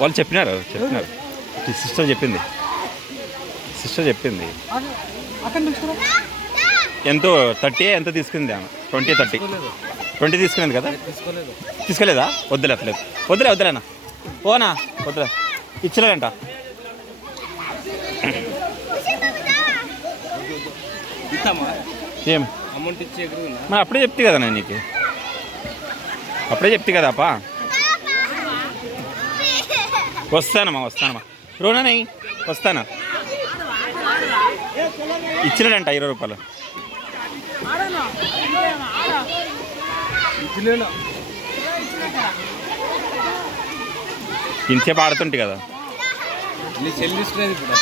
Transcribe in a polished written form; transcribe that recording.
వాళ్ళు చెప్పినారు సిస్టర్ చెప్పింది ఎంతో 30 ఎంత తీసుకుంది ఆమె 20 తీసుకునేది కదా తీసుకోలేదా వద్దులేనా పోనా వద్దులే ఇచ్చలేదంట ఏం అమౌంట్ ఇచ్చే మరి అప్పుడే చెప్తే కదా నేను నీకు అప్పా వస్తానమ్మా రోనా వస్తానా ఇచ్చినాడంట 20 రూపాయలు ఇంతసేపు ఆడుతుంటే కదా నీ చెల్లి తీసుకునేది ఇప్పుడు